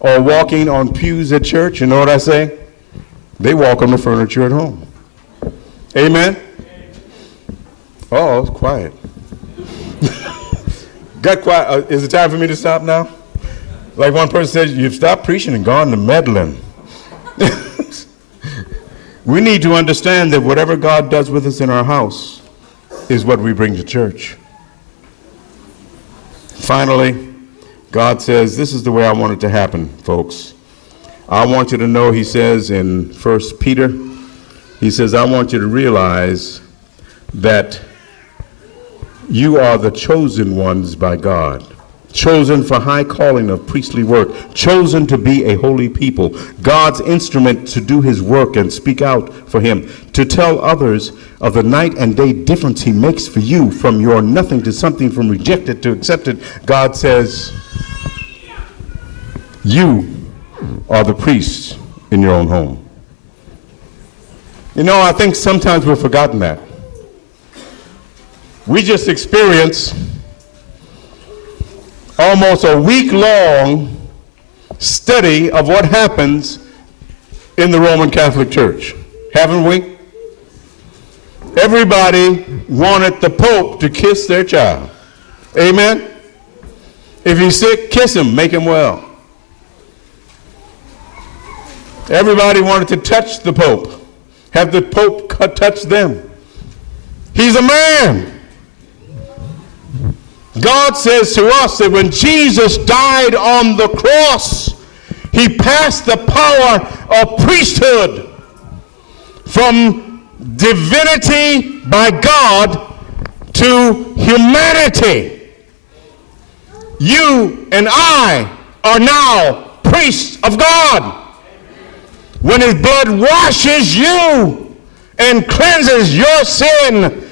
or walking on pews at church, you know what I say? They walk on the furniture at home. Amen? Oh, it's quiet. Got quiet. Is it time for me to stop now? Like one person said, you've stopped preaching and gone to meddling. We need to understand that whatever God does with us in our house is what we bring to church. Finally, God says, this is the way I want it to happen, folks. I want you to know, he says in 1 Peter, he says, I want you to realize that you are the chosen ones by God, chosen for high calling of priestly work, chosen to be a holy people, God's instrument to do his work and speak out for him, to tell others of the night and day difference he makes for you, from your nothing to something, from rejected to accepted. God says, you are the priests in your own home. You know, I think sometimes we've forgotten that. We just experienced almost a week-long study of what happens in the Roman Catholic Church, haven't we? Everybody wanted the Pope to kiss their child. Amen? If he's sick, kiss him, make him well. Everybody wanted to touch the Pope, have the Pope touch them. He's a man. God says to us that when Jesus died on the cross, he passed the power of priesthood from divinity by God to humanity. You and I are now priests of God. When his blood washes you and cleanses your sin,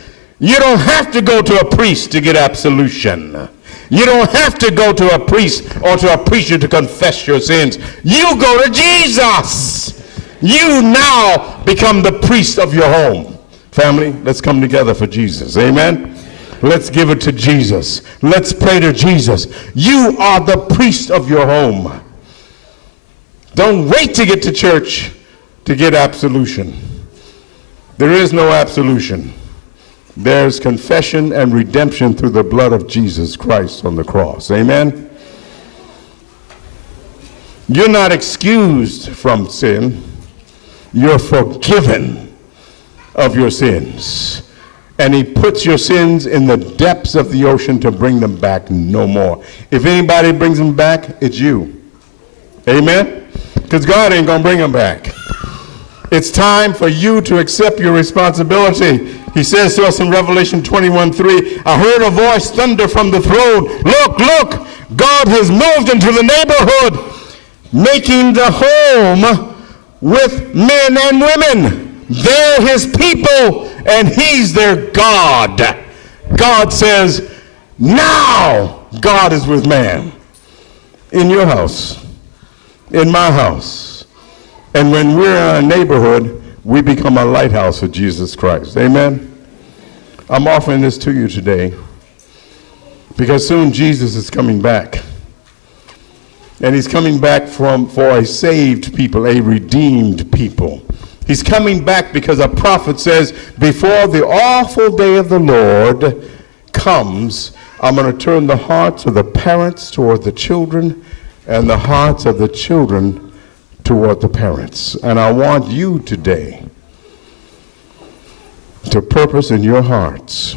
you don't have to go to a priest to get absolution. You don't have to go to a priest or to a preacher to confess your sins. You go to Jesus. You now become the priest of your home. Family, let's come together for Jesus. Amen? Let's give it to Jesus. Let's pray to Jesus. You are the priest of your home. Don't wait to get to church to get absolution. There is no absolution. There's confession and redemption through the blood of Jesus Christ on the cross. Amen? You're not excused from sin. you're forgiven of your sins. And he puts your sins in the depths of the ocean to bring them back no more. If anybody brings them back, it's you. Amen? Because God ain't going to bring them back. It's time for you to accept your responsibility. He says to us in Revelation 21:3, I heard a voice thunder from the throne. Look, look, God has moved into the neighborhood, making the home with men and women. They're his people, and he's their God. God says, now God is with man. In your house, in my house. And when we're in a neighborhood, we become a lighthouse for Jesus Christ. Amen? I'm offering this to you today because soon Jesus is coming back. And he's coming back for a saved people, a redeemed people. He's coming back because a prophet says, before the awful day of the Lord comes, I'm going to turn the hearts of the parents toward the children and the hearts of the children toward the parents. And I want you today to purpose in your hearts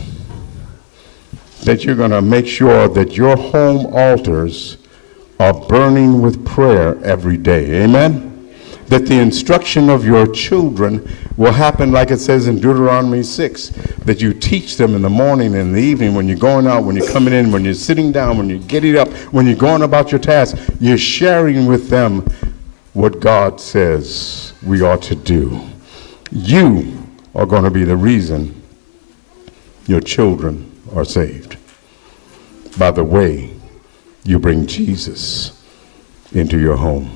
that you're going to make sure that your home altars are burning with prayer every day. Amen? That the instruction of your children will happen like it says in Deuteronomy 6, that you teach them in the morning and in the evening, when you're going out, when you're coming in, when you're sitting down, when you're getting up, when you're going about your tasks, you're sharing with them what God says we ought to do. You are going to be the reason your children are saved by the way you bring Jesus into your home.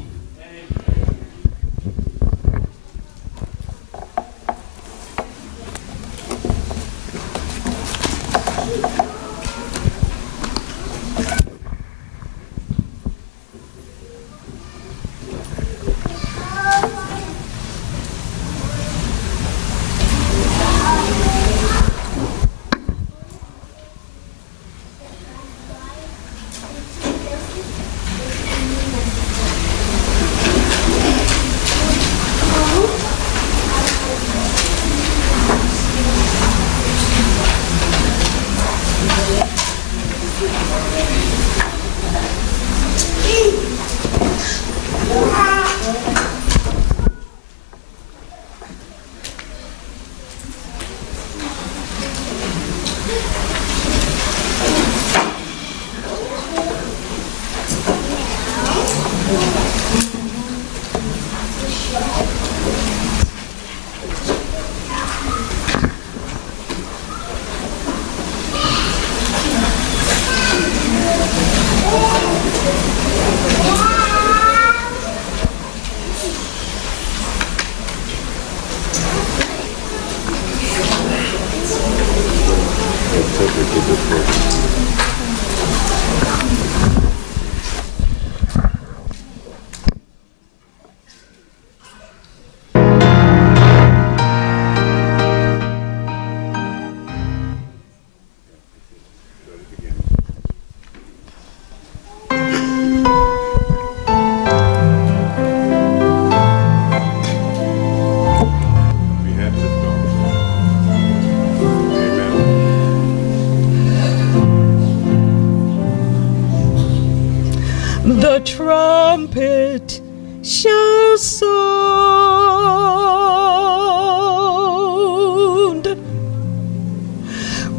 The trumpet shall sound,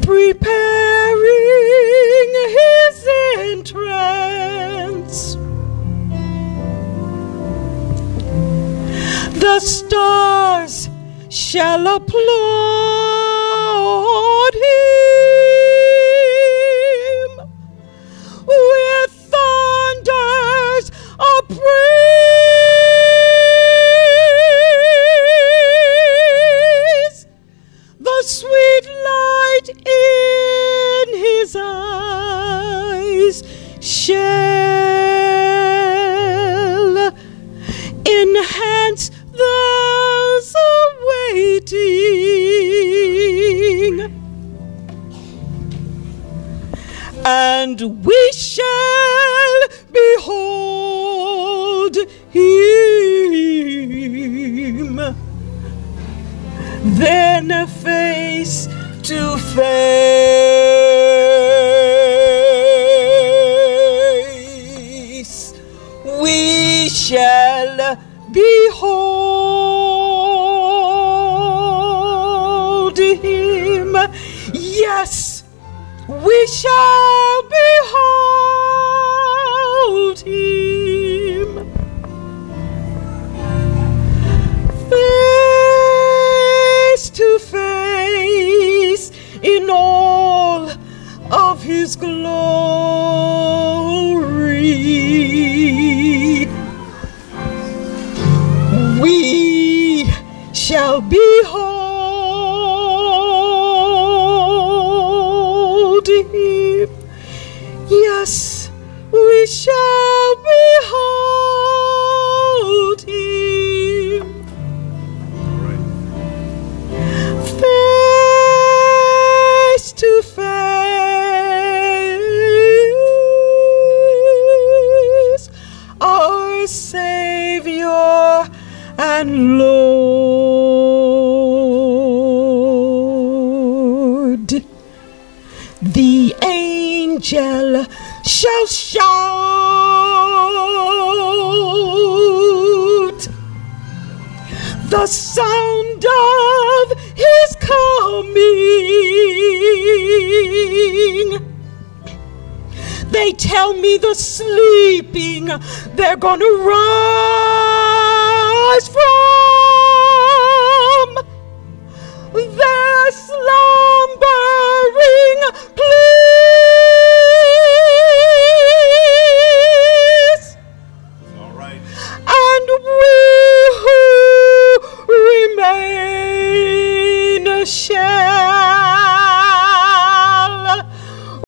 preparing his entrance. The stars shall applaud him with thunders of praise. The sweet light in his eyes shall enhance those awaiting, and we shall behold him then face to face we shall behold him. Yes, we shall behold him face to face in all of his glory. We shall behold him. Yes, we shall behold him face to face, our Savior and Lord. The angel shall shout the sound of his coming. They tell me the sleeping, they're gonna rise from their slumbering